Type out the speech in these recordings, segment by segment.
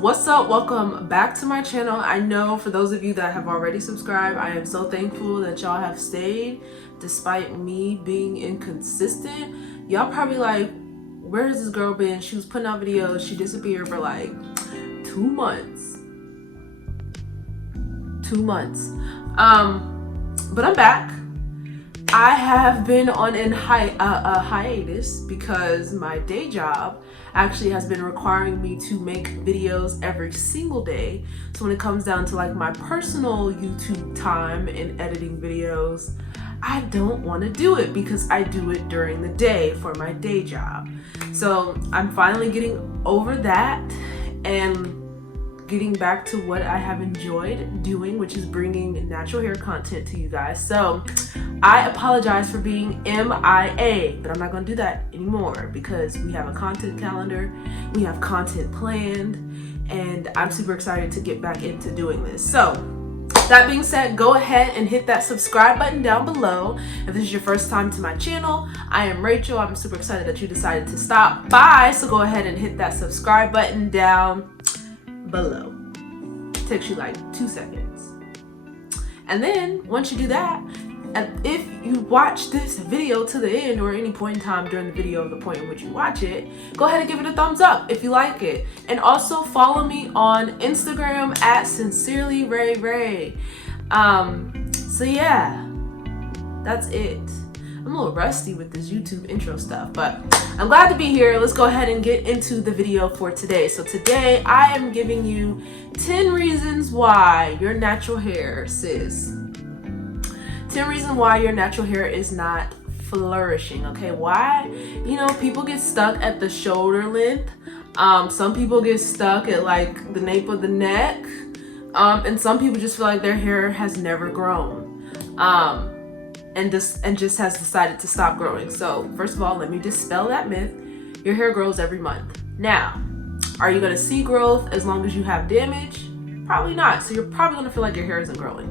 what's up? Welcome back to my channel. I know for those of you that have already subscribed, I am so thankful that y'all have stayed despite me being inconsistent. Y'all probably like, where has this girl been? She was putting out videos, she disappeared for like 2 months. 2 months. But I'm back. I have been on a hiatus because my day job actually has been requiring me to make videos every single day. So when it comes down to like my personal YouTube time and editing videos, I don't want to do it because I do it during the day for my day job. So I'm finally getting over that and getting back to what I have enjoyed doing, which is bringing natural hair content to you guys. So I apologize for being MIA, but I'm not going to do that anymore because we have a content calendar, we have content planned, and I'm super excited to get back into doing this. So that being said, go ahead and hit that subscribe button down below. If this is your first time to my channel, I am Rachel. I'm super excited that you decided to stop by. So go ahead and hit that subscribe button down below. It takes you like 2 seconds. And then once you do that, and if you watch this video to the end or any point in time during the video of the point in which you watch it, go ahead and give it a thumbs up if you like it. And also follow me on Instagram at sincerelyRayRay. So yeah, that's it. I'm a little rusty with this YouTube intro stuff, but I'm glad to be here. Let's go ahead and get into the video for today. So today I am giving you 10 reasons why your natural hair, sis, 10 reasons why your natural hair is not flourishing. Okay, why? You know, people get stuck at the shoulder length. Some people get stuck at like the nape of the neck. And some people just feel like their hair has never grown. And just has decided to stop growing. So first of all, let me dispel that myth. Your hair grows every month. Now, are you gonna see growth as long as you have damage? Probably not. So you're probably gonna feel like your hair isn't growing.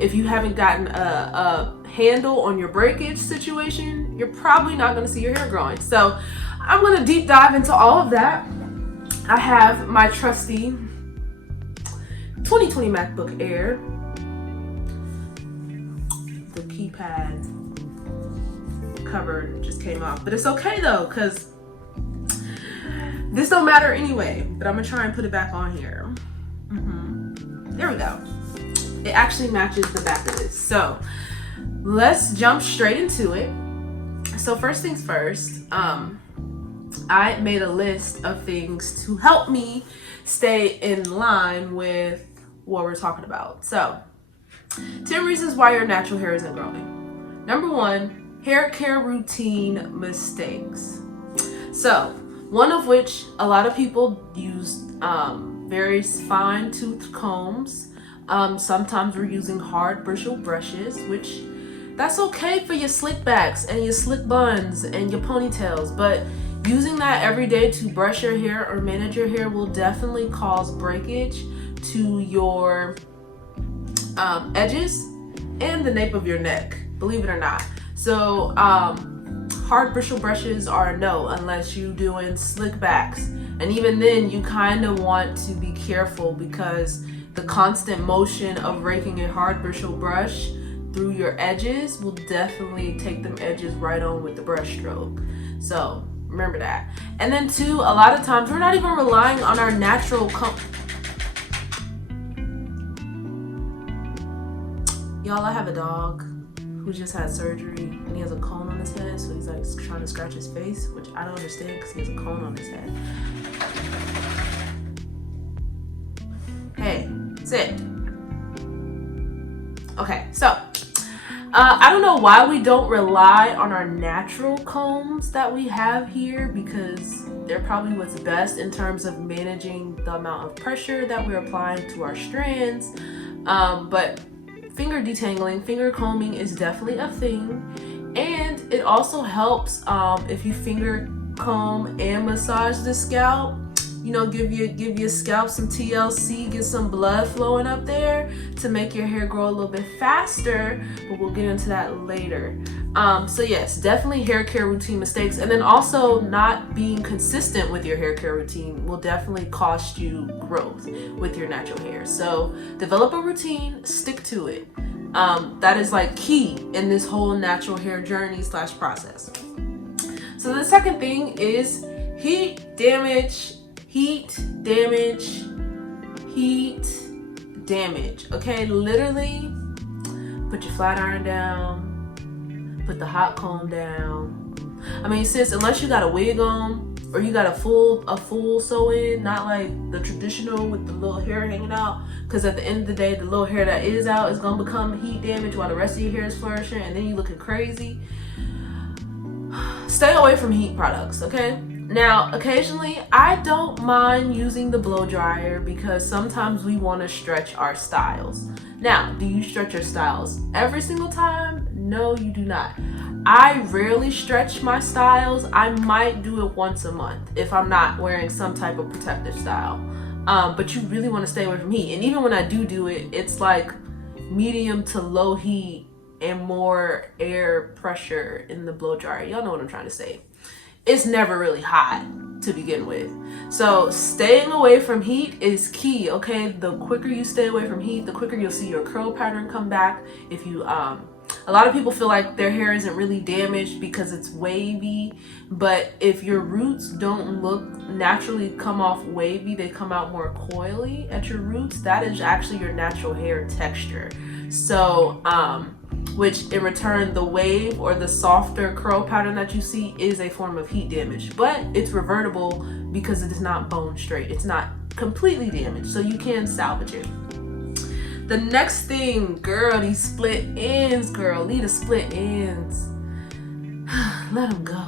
If you haven't gotten a handle on your breakage situation, you're probably not gonna see your hair growing. So I'm gonna deep dive into all of that. I have my trusty 2020 MacBook Air. The keypad cover just came off, but it's okay though, because this don't matter anyway. But I'm gonna try and put it back on here. There we go. It actually matches the back of this. So let's jump straight into it. So first things first, I made a list of things to help me stay in line with what we're talking about. So 10 reasons why your natural hair isn't growing. Number 1, hair care routine mistakes. So one of which a lot of people use very fine tooth combs. Sometimes we're using hard bristle brushes, which that's okay for your slick backs and your slick buns and your ponytails, but using that every day to brush your hair or manage your hair will definitely cause breakage to your edges and the nape of your neck, believe it or not. So hard bristle brushes are a no unless you're doing slick backs, and even then you kind of want to be careful because the constant motion of raking a hard bristle brush through your edges will definitely take them edges right on with the brush stroke. So remember that. And then 2, a lot of times we're not even relying on our natural Y'all, I have a dog who just had surgery and he has a cone on his head, so he's like trying to scratch his face, which I don't understand because he has a cone on his head. Hey, sit. Okay, so I don't know why we don't rely on our natural combs that we have here, because they're probably what's best in terms of managing the amount of pressure that we're applying to our strands. But finger detangling, finger combing is definitely a thing, and it also helps if you finger comb and massage the scalp. You know, give your scalp some TLC, get some blood flowing up there to make your hair grow a little bit faster, but we'll get into that later. So yes, definitely hair care routine mistakes. And then also not being consistent with your hair care routine will definitely cost you growth with your natural hair. So develop a routine, stick to it. That is like key in this whole natural hair journey / process. So the second thing is heat damage. Okay, literally put your flat iron down, put the hot comb down. I mean, sis, unless you got a wig on or you got a full sew-in, not like the traditional with the little hair hanging out, because at the end of the day, the little hair that is out is gonna become heat damage while the rest of your hair is flourishing, and then you looking crazy. Stay away from heat products, okay? Now, occasionally, I don't mind using the blow dryer because sometimes we want to stretch our styles. Now, do you stretch your styles every single time? No, you do not. I rarely stretch my styles. I might do it once a month if I'm not wearing some type of protective style. But you really want to stay away from heat. And even when I do it, it's like medium to low heat and more air pressure in the blow dryer. Y'all know what I'm trying to say. It's never really hot to begin with. So staying away from heat is key, okay? The quicker you stay away from heat, the quicker you'll see your curl pattern come back. If you, a lot of people feel like their hair isn't really damaged because it's wavy, but if your roots don't naturally come off wavy, they come out more coily at your roots, that is actually your natural hair texture. So, which in return, the wave or the softer curl pattern that you see is a form of heat damage, but it's revertible because it is not bone straight. It's not completely damaged, so you can salvage it. The next thing, girl, these split ends, girl, leave the split ends. Let them go.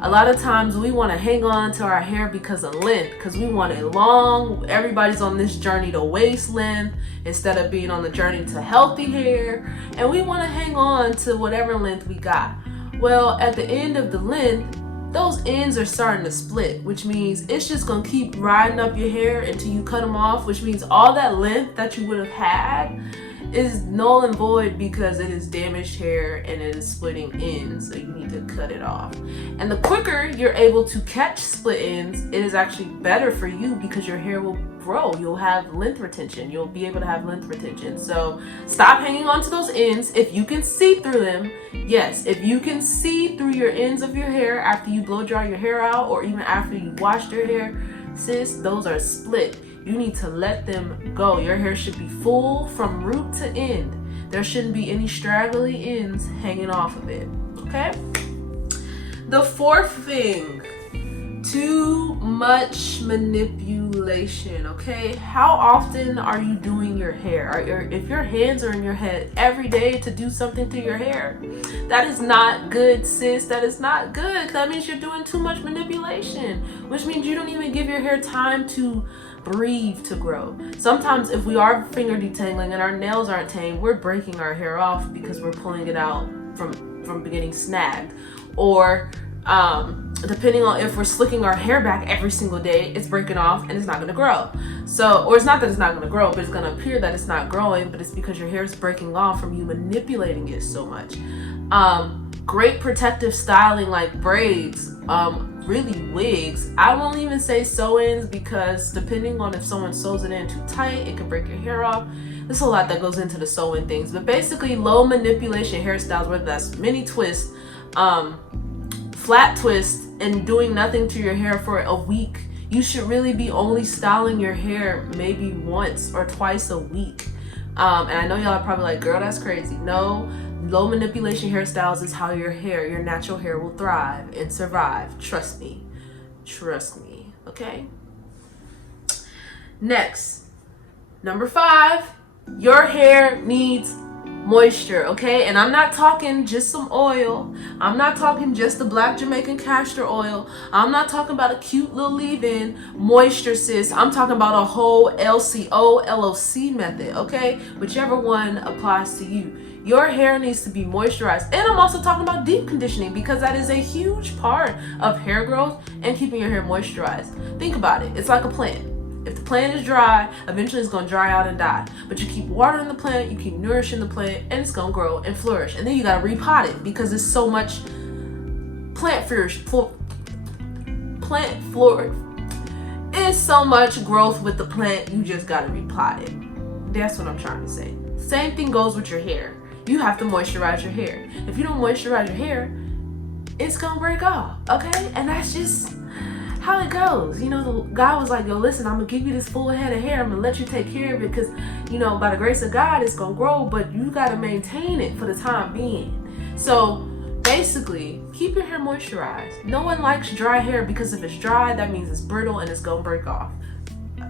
A lot of times we want to hang on to our hair because of length, because we want it long. Everybody's on this journey to waist length instead of being on the journey to healthy hair. And we want to hang on to whatever length we got. Well, at the end of the length, those ends are starting to split, which means it's just going to keep riding up your hair until you cut them off, which means all that length that you would have had is null and void because it is damaged hair and it is splitting ends, so you need to cut it off. And the quicker you're able to catch split ends, it is actually better for you because your hair will grow. You'll have length retention. You'll be able to have length retention. So stop hanging on to those ends. If you can see through them, yes, if you can see through your ends of your hair after you blow dry your hair out or even after you washed your hair, sis, those are split. You need to let them go. Your hair should be full from root to end. There shouldn't be any straggly ends hanging off of it, okay? The fourth thing, too much manipulation, okay? How often are you doing your hair? If your hands are in your head every day to do something to your hair, that is not good, sis. That is not good. That means you're doing too much manipulation, which means you don't even give your hair time to breathe, to grow. Sometimes if we are finger detangling and our nails aren't tamed, we're breaking our hair off because we're pulling it out from getting snagged. Or depending on if we're slicking our hair back every single day, it's breaking off and it's not going to grow. So, or it's not that it's not going to grow, but it's going to appear that it's not growing, but it's because your hair is breaking off from you manipulating it so much. Great protective styling like braids, really wigs. I won't even say sew-ins because depending on if someone sews it in too tight, it can break your hair off. There's a lot that goes into the sew-in things, but basically low manipulation hairstyles, whether that's mini twist, flat twist, and doing nothing to your hair for a week. You should really be only styling your hair maybe once or twice a week. And I know y'all are probably like, girl, that's crazy. No, low manipulation hairstyles is how your natural hair will thrive and survive. Trust me, okay? Next, number 5, your hair needs moisture, okay? And I'm not talking just some oil. I'm not talking just the black Jamaican castor oil. I'm not talking about a cute little leave-in moisture, sis. I'm talking about a whole LCO, LOC method, okay? Whichever one applies to you. Your hair needs to be moisturized. And I'm also talking about deep conditioning because that is a huge part of hair growth and keeping your hair moisturized. Think about it. It's like a plant. If the plant is dry, eventually it's going to dry out and die. But you keep watering the plant, you keep nourishing the plant, and it's going to grow and flourish. And then you got to repot it because there's so much plant flora. It's so much growth with the plant, you just got to repot it. That's what I'm trying to say. Same thing goes with your hair. You have to moisturize your hair. If you don't moisturize your hair, it's going to break off, okay? And that's just how it goes. You know, the guy was like, yo, listen, I'm gonna give you this full head of hair. I'm gonna let you take care of it because, you know, by the grace of God, it's gonna grow, but you gotta maintain it for the time being. So basically, keep your hair moisturized. No one likes dry hair because if it's dry, that means it's brittle and it's gonna break off.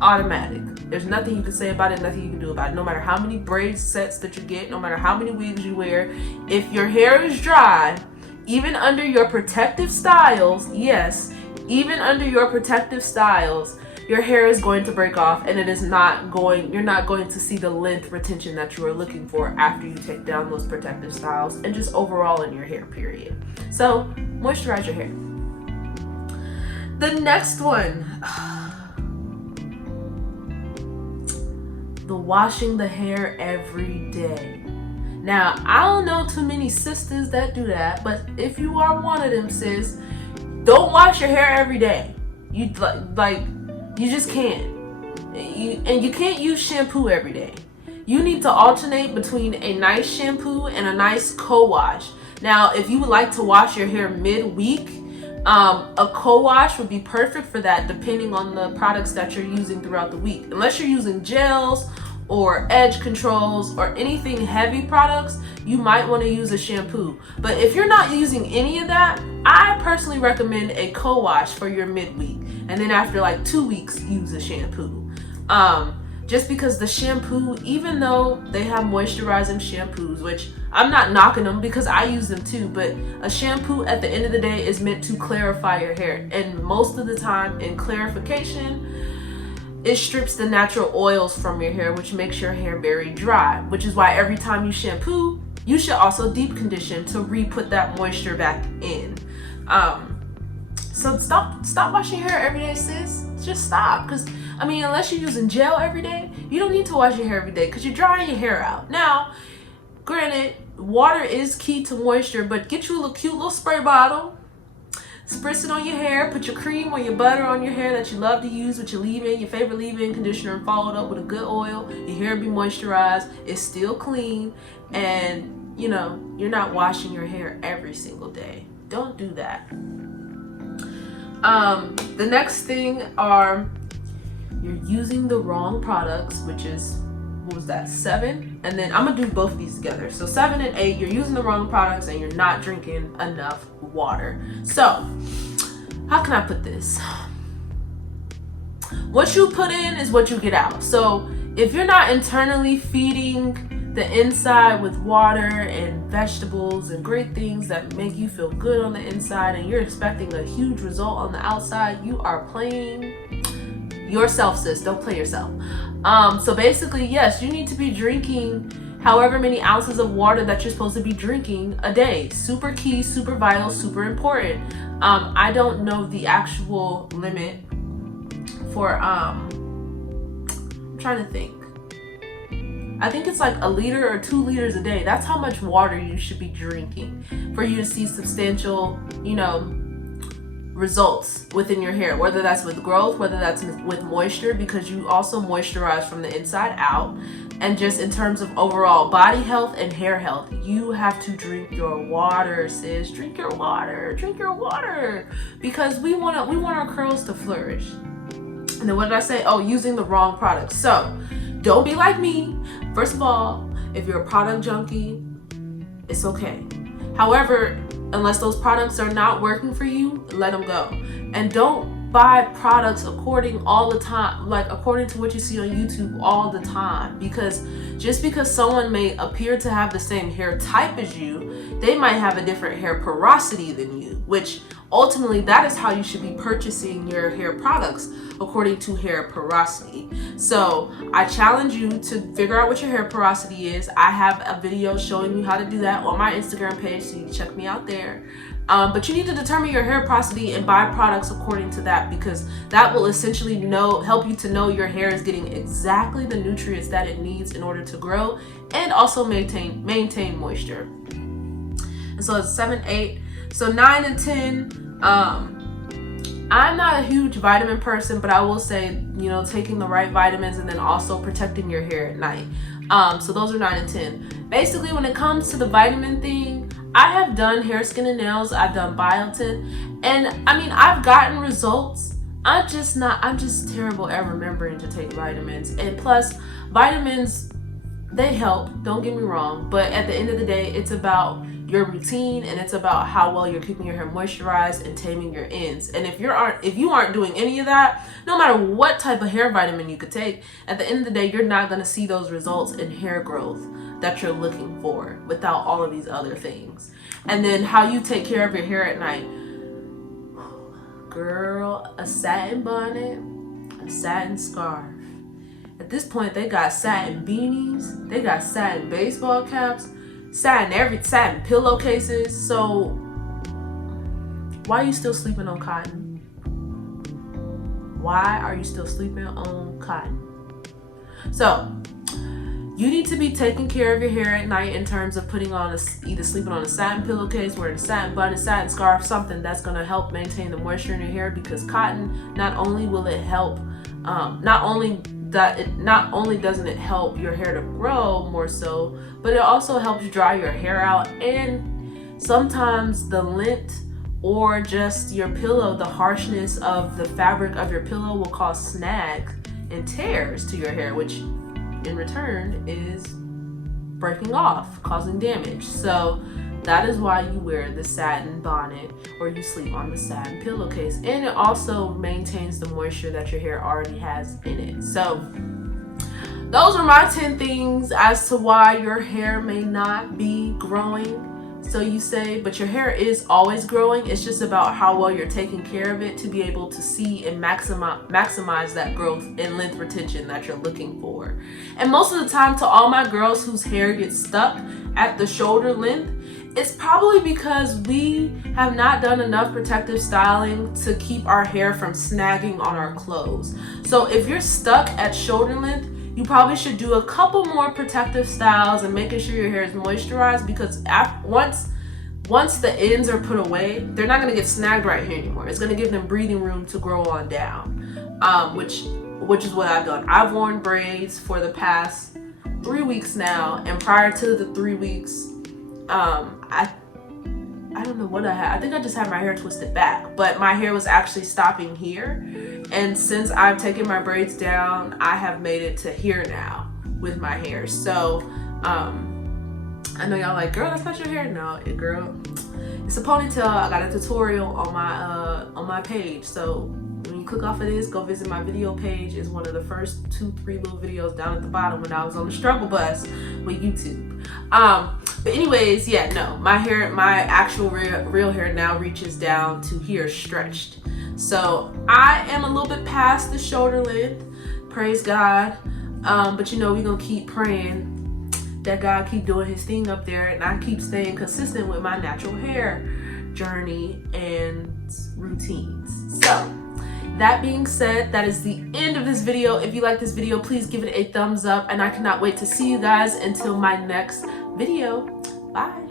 Automatic. There's nothing you can say about it, nothing you can do about it. No matter how many braid sets that you get, no matter how many wigs you wear, if your hair is dry, even under your protective styles, yes, even under your protective styles, your hair is going to break off and you're not going to see the length retention that you are looking for after you take down those protective styles and just overall in your hair, period. So, moisturize your hair. The next one, the washing the hair every day. Now, I don't know too many sisters that do that, but if you are one of them, sis, don't wash your hair every day. You just can't. You can't use shampoo every day. You need to alternate between a nice shampoo and a nice co-wash. Now, if you would like to wash your hair mid-week, a co-wash would be perfect for that, depending on the products that you're using throughout the week. Unless you're using gels or edge controls or anything heavy products, you might want to use a shampoo. But if you're not using any of that, I personally recommend a co-wash for your midweek, and then after like 2 weeks, use a shampoo. Just because the shampoo, even though they have moisturizing shampoos, which I'm not knocking them because I use them too, but a shampoo at the end of the day is meant to clarify your hair, and most of the time in clarification, it strips the natural oils from your hair, which makes your hair very dry, which is why every time you shampoo, you should also deep condition to re-put that moisture back in. So stop washing your hair every day, sis. Just stop. Because, I mean, unless you're using gel every day, you don't need to wash your hair every day because you're drying your hair out. Now, granted, water is key to moisture, but get you a cute little spray bottle. Spritz it on your hair, put your cream or your butter on your hair that you love to use with your leave-in, your favorite leave-in conditioner, and follow it up with a good oil. Your hair be moisturized, it's still clean, and you know, you're not washing your hair every single day. Don't do that. The next thing are you're using the wrong products, which is, what was that, 7? And then I'm gonna do both of these together. So 7 and 8, you're using the wrong products and you're not drinking enough water. So how can I put this? What you put in is what you get out. So if you're not internally feeding the inside with water and vegetables and great things that make you feel good on the inside, and you're expecting a huge result on the outside, you are playing yourself, sis. Don't play yourself. So basically, yes, you need to be drinking however many ounces of water that you're supposed to be drinking a day. Super key, super vital, super important. I don't know the actual limit for, I'm trying to think. I think it's like 1 liter or 2 liters a day. That's how much water you should be drinking for you to see substantial, you know, results within your hair, whether that's with growth, whether that's with moisture, because you also moisturize from the inside out, and just in terms of overall body health and hair health, you have to drink your water, sis. Drink your water, because we want our curls to flourish. And then what did I say? Oh, using the wrong products. So don't be like me. First of all, if you're a product junkie, it's okay. However, unless those products are not working for you, let them go. And don't buy products according to what you see on YouTube all the time. Because just because someone may appear to have the same hair type as you, they might have a different hair porosity than you, which ultimately that is how you should be purchasing your hair products, according to hair porosity. So I challenge you to figure out what your hair porosity is. I have a video showing you how to do that on my Instagram page, so you can check me out there. But you need to determine your hair porosity and buy products according to that, because that will essentially help you to know your hair is getting exactly the nutrients that it needs in order to grow and also maintain moisture. And so it's 7, 8. So 9 and 10. I'm not a huge vitamin person, but I will say, taking the right vitamins and then also protecting your hair at night. So those are 9 and 10. Basically, when it comes to the vitamin thing, I have done hair, skin, and nails. I've done biotin, and I've gotten results. I'm just terrible at remembering to take vitamins. And plus, vitamins, they help, don't get me wrong, but at the end of the day, it's about your routine, and it's about how well you're keeping your hair moisturized and taming your ends. And if you aren't doing any of that, no matter what type of hair vitamin you could take, at the end of the day, you're not going to see those results in hair growth that you're looking for without all of these other things. And then how you take care of your hair at night. Girl, a satin bonnet, a satin scarf. At this point, they got satin beanies, they got satin baseball caps, satin pillowcases. So why are you still sleeping on cotton? Why are you still sleeping on cotton? So you need to be taking care of your hair at night in terms of putting on either sleeping on a satin pillowcase, wearing a satin bun, a satin scarf, something that's going to help maintain the moisture in your hair, because cotton, not only will it help, not only doesn't it help your hair to grow more so, but it also helps dry your hair out. And sometimes the lint or just your pillow, the harshness of the fabric of your pillow will cause snags and tears to your hair, which in return is breaking off, causing damage. So that is why you wear the satin bonnet or you sleep on the satin pillowcase. And it also maintains the moisture that your hair already has in it. So those are my 10 things as to why your hair may not be growing. So you say, but your hair is always growing. It's just about how well you're taking care of it to be able to see and maximize that growth and length retention that you're looking for. And most of the time, to all my girls whose hair gets stuck at the shoulder length, it's probably because we have not done enough protective styling to keep our hair from snagging on our clothes. So if you're stuck at shoulder length, you probably should do a couple more protective styles and making sure your hair is moisturized, because once the ends are put away, they're not going to get snagged right here anymore. It's going to give them breathing room to grow on down, which is what I've done. I've worn braids for the past 3 weeks now, and prior to the 3 weeks, I don't know what I had. I think I just had my hair twisted back, but my hair was actually stopping here. And since I've taken my braids down, I have made it to here now with my hair. So I know y'all like, girl, that's not your hair. No, girl, it's a ponytail. I got a tutorial on my page. So when you click off of this, go visit my video page. It's one of the first 2-3 little videos down at the bottom when I was on the struggle bus with YouTube. But anyways, yeah, no, my hair, my actual real hair now reaches down to here, stretched. So I am a little bit past the shoulder length, praise God. But we're gonna keep praying that God keep doing his thing up there, and I keep staying consistent with my natural hair journey and routines. So that being said, that is the end of this video. If you like this video, please give it a thumbs up, and I cannot wait to see you guys until my next video. Bye.